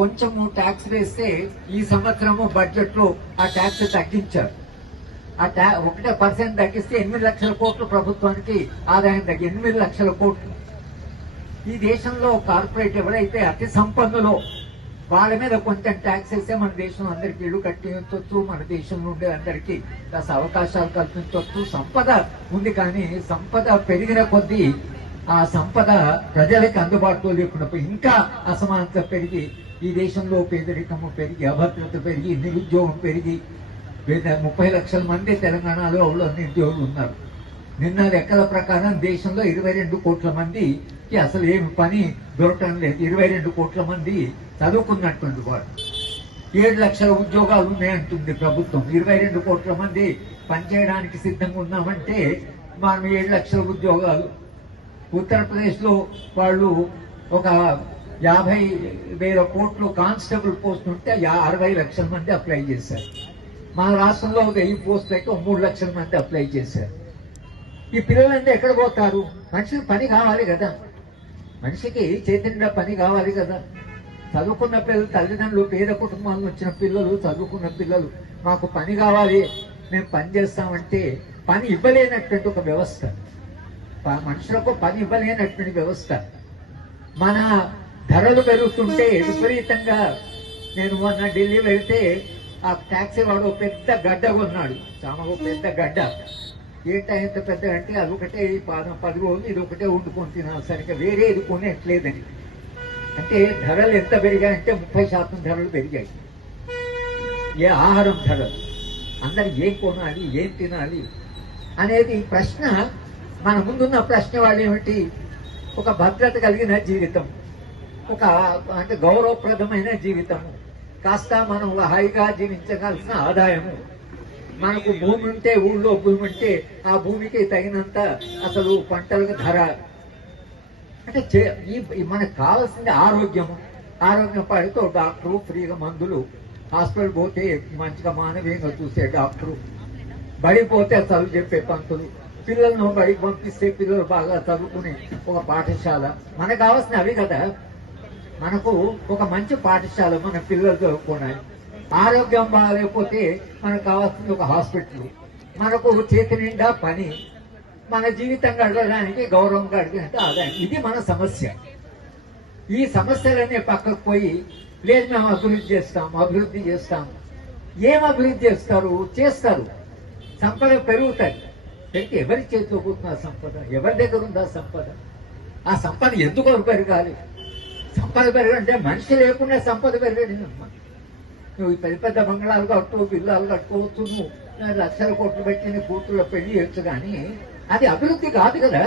కొంచెము ట్యాక్స్ వేస్తే ఈ సంవత్సరము బడ్జెట్లో ఆ ట్యాక్స్ తగ్గించారు. ఆ ట్యా ఒకటే పర్సెంట్ తగ్గిస్తే ఎనిమిది లక్షల కోట్లు ప్రభుత్వానికి ఆదాయం తగ్గి ఎనిమిది లక్షల కోట్లు. ఈ దేశంలో కార్పొరేట్ ఎవరైతే అతి సంపన్నులో వాళ్ళ మీద కొంచెం ట్యాక్స్ వేస్తే మన దేశం అందరికి ఇళ్ళు కట్టించవచ్చు మన దేశంలో ఉండే అందరికి కాస్త అవకాశాలు కల్పించవచ్చు సంపద ఉంది కానీ సంపద పెరిగిన కొద్దీ ఆ సంపద ప్రజలకు అందుబాటులో లేకుండా ఇంకా అసమానత పెరిగి ఈ దేశంలో పేదరికము పెరిగి అభద్రత పెరిగి నిరుద్యోగం పెరిగి ముప్పై లక్షల మంది తెలంగాణలో అవులో నిరుద్యోగులు ఉన్నారు. నిన్న లెక్కల ప్రకారం దేశంలో ఇరవై రెండు కోట్ల మందికి అసలు ఏమి పని దొరకడం లేదు. ఇరవై రెండు కోట్ల మంది చదువుకున్నటువంటి వాడు ఏడు లక్షల ఉద్యోగాలు ఉన్నాయంటుంది ప్రభుత్వం. ఇరవై రెండు కోట్ల మంది పనిచేయడానికి సిద్ధంగా ఉన్నామంటే మనం ఏడు లక్షల ఉద్యోగాలు ఉత్తరప్రదేశ్లో వాళ్ళు ఒక యాభై వేల కోట్లు కానిస్టేబుల్ పోస్ట్ ఉంటే అరవై లక్షల మంది అప్లై చేశారు. మా రాష్ట్రంలో వెయ్యి పోస్టులకి ఒక మూడు లక్షల మంది అప్లై చేశారు. ఈ పిల్లలంతా ఎక్కడ పోతారు? మనిషికి పని కావాలి కదా. మనిషికి చేతిండా పని కావాలి కదా. చదువుకున్న పిల్లలు తల్లిదండ్రులు పేద కుటుంబాలను వచ్చిన పిల్లలు చదువుకున్న పిల్లలు మాకు పని కావాలి మేము పని చేస్తామంటే పని ఇవ్వలేనటువంటి ఒక వ్యవస్థ. మనుషులకు పని ఇవ్వలేనటువంటి వ్యవస్థ. మన ధరలు పెరుగుతుంటే విపరీతంగా నేను మొన్న ఢిల్లీ వెళ్తే ఆ ట్యాక్సీ వాడు పెద్ద గడ్డ కొన్నాడు. చాలా పెద్ద గడ్డ. ఏంటా ఎంత పెద్ద అంటే అది ఒకటే పాదం పది రోజులు ఇది ఒకటే వండుకొని తినాలి సరిగ్గా వేరే ఇది కొనేట్లేదని అంటే ధరలు ఎంత పెరిగాయంటే ముప్పై శాతం ధరలు పెరిగాయి. ఏ ఆహారం ధరలు? అందరు ఏం కొనాలి ఏం తినాలి? అనేది ప్రశ్న మన ముందున్న ప్రశ్న వాళ్ళు ఏమిటి? ఒక భద్రత కలిగిన జీవితం. ఒక అంటే గౌరవప్రదమైన జీవితం. కాస్త మనం హాయిగా జీవించగలిసిన ఆదాయము. మనకు భూమి ఉంటే ఊళ్ళో భూమి ఉంటే ఆ భూమికి తగినంత అసలు పంటలకు ధర. అంటే ఈ మనకు కావాల్సింది ఆరోగ్యము. ఆరోగ్యం పడితే డాక్టరు ఫ్రీగా మందులు. హాస్పిటల్ పోతే మంచిగా మానవీయంగా చూసే డాక్టరు. బడి పోతే చదువు చెప్పే పంతులు. పిల్లలను బయటకు పంపిస్తే పిల్లలు బాగా చదువుకుని ఒక పాఠశాల. మనకు కావాల్సిన అవి కదా. మనకు ఒక మంచి పాఠశాల మన పిల్లలు చదువుకున్నాయి. ఆరోగ్యం బాగాలేకపోతే మనకు కావాల్సింది ఒక హాస్పిటల్. మనకు చేతి నిండా పని. మన జీవితం గడవడానికి గౌరవం గడిగినట్టు ఆదాయం. ఇది మన సమస్య. ఈ సమస్యలన్నీ పక్కకు పోయి లేదు మేము అభివృద్ధి చేస్తాం అభివృద్ధి చేస్తాం ఏం అభివృద్ధి చేస్తారు? చేస్తారు. సంపద పెరుగుతాయి. పెరిగి ఎవరి చేతిలో పోతుంది ఆ సంపద? ఎవరి దగ్గర ఉందా సంపద? ఆ సంపద ఎందుకు పెరగాలి? సంపద పెరగంటే మనిషి లేకుండా సంపద పెరగడం నువ్వు పెద్ద పెద్ద బంగళాలు కట్టు బిల్లాలు కట్టుకోవచ్చు నువ్వు లక్షల కోట్లు పెట్టి కూతుర్లో పెళ్ళి చేయొచ్చు కానీ అది అభివృద్ధి కాదు కదా.